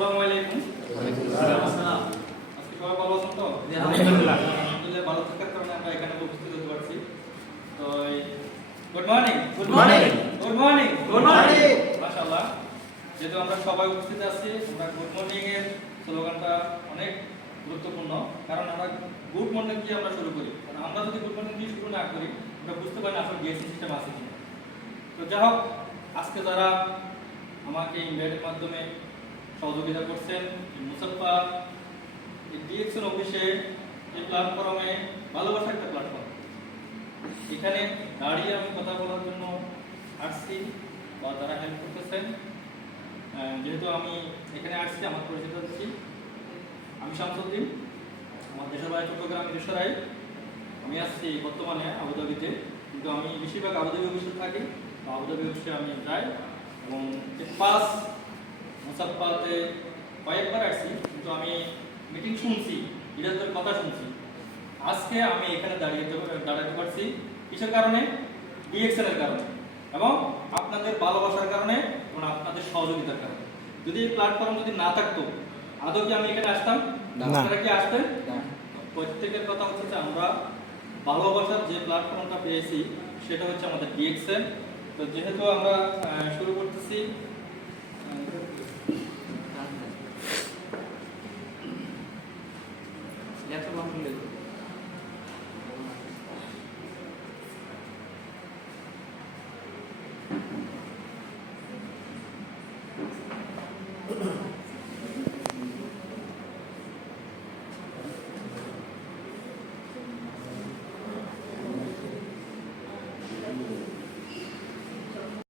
আসসালামু আলাইকুম। ওয়ালাইকুম আসসালাম। আজকে সবাই ভালো আছেন তো? আলহামদুলিল্লাহ। আলহামদুলিল্লাহ, ভালো থাকার কারণে আমরা এখানে উপস্থিত হতে পারছি। তো good morning. Good morning. Good morning. Good morning. মাশাআল্লাহ, যেহেতু আমরা সবাই উপস্থিত আছি, আমরা গুড মর্নিং এর স্লোগানটা অনেক গুরুত্বপূর্ণ। কারণ আমরা গুড মর্নিং দিয়ে আমরা শুরু করি। কারণ আমরা যদি গুড মর্নিং দিয়ে শুরু না করি, আমরা বুঝতে পারি না আসলে ডিএসসি সিস্টেম আছে কিনা। তো যাই হোক, আজকে যারা আমাকে ইমেলের মাধ্যমে সহযোগিতা করছেন, মুসাফা ডিএক্সএন অফিসে এই প্ল্যাটফর্মে ভালোবাসার একটা প্ল্যাটফর্ম। এখানে দাঁড়িয়ে আমি কথা বলার জন্য আসছি বা তারা হেল্প করতেছেন। যেহেতু আমি এখানে আসছি, আমার পরিচিত হচ্ছি, আমি শামসুদ্দিন, আমার দেশের বাড়ি চট্টগ্রাম মিরসরাই। আমি আসছি বর্তমানে আবুধাবিতে, কিন্তু আমি বেশিরভাগ আবুধাবি অফিসে থাকি। আবুধাবি অফিসে আমি যাই এবং পাস মুসাফাতে কয়েকবার আসছি, কিন্তু আমি মিটিং শুনছি, লিডারদের কথা শুনছি। আজকে আমি এখানে দাঁড়াতে পারছি কিসের কারণে? ডিএক্সএন এর কারণে এবং আপনাদের ভালোবাসার কারণে এবং আপনাদের সহযোগিতার কারণে। যদি এই প্ল্যাটফর্ম যদি না থাকতো, আদৌ কি আমি এখানে আসতাম? আপনারা কি আসতেন? প্রত্যেকের কথা হচ্ছে যে আমরা ভালোবাসার যে প্ল্যাটফর্মটা পেয়েছি সেটা হচ্ছে আমাদের ডিএক্সএন। তো যেহেতু আমরা শুরু করতেছি,